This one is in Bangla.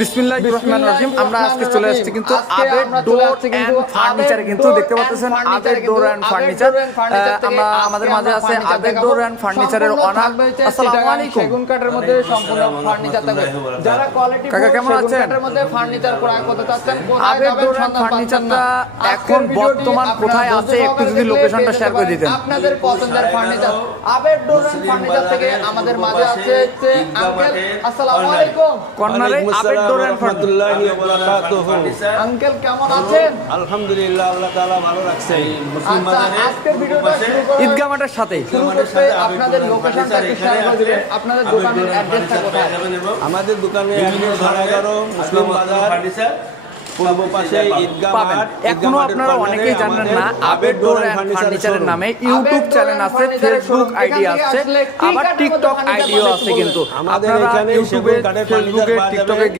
বিসমিল্লাহির রহমানির রহিম। আমরা আজকে চলে আসছি কিন্তু আবেদ ডোর এন্ড ফার্নিচারে, কিন্তু দেখতে পাচ্ছেন আবেদ ডোর এন্ড ফার্নিচার। আমরা আমাদের মাঝে আছে আবেদ ডোর এন্ড ফার্নিচারের ওনার। আসসালামু আলাইকুম। সেগুন কাঠের মধ্যে সম্পূর্ণ ফার্নিচার থাকবে। যারা কোয়ালিটি কাকা কেমন আছেন? কাঠের মধ্যে ফার্নিচার ক্রয় করতে চাচ্ছেন, আবেদ ডোর এন্ড ফার্নিচারটা এখন বর্তমান কোথায় আছে একটু যদি লোকেশনটা শেয়ার করে দিতেন। আপনাদের পছন্দের furniture Abed door and furniture থেকে আমাদের মাঝে আছে আঙ্কেল। আসসালামু আলাইকুম। কর্নারে Abed door and furniture. Uncle কেমন আছেন? আলহামদুলিল্লাহ, আল্লাহ তাআলা ভালো রাখছেন। আচ্ছা, আজকের ভিডিওটা শুরু করব ঈদগাহ মাঠের সাথে। আপনাদের লোকেশনটা একটু শেয়ার করে দিবেন। আপনাদের দোকানের অ্যাড্রেসটা কোথায়? আমাদের দোকানে 11 মুসলিম বাজার পূর্ব পাশে ঈদগাহ পাবেন। মাঠ। এখনো আপনারা অনেকেই জানেন না আবেদ ডোর এন্ড ফার্নিচারের নামে ইউটিউব চ্যানেল আছে, ফেসবুক আইডি আছে, আবার টিকটক আইডিও আছে। কিন্তু আমাদের আপনারা এখানে ইউটিউবে, সেগুন কাঠের ফেসবুকে, ফার্নিচার পাওয়া যাবে। টিকটকে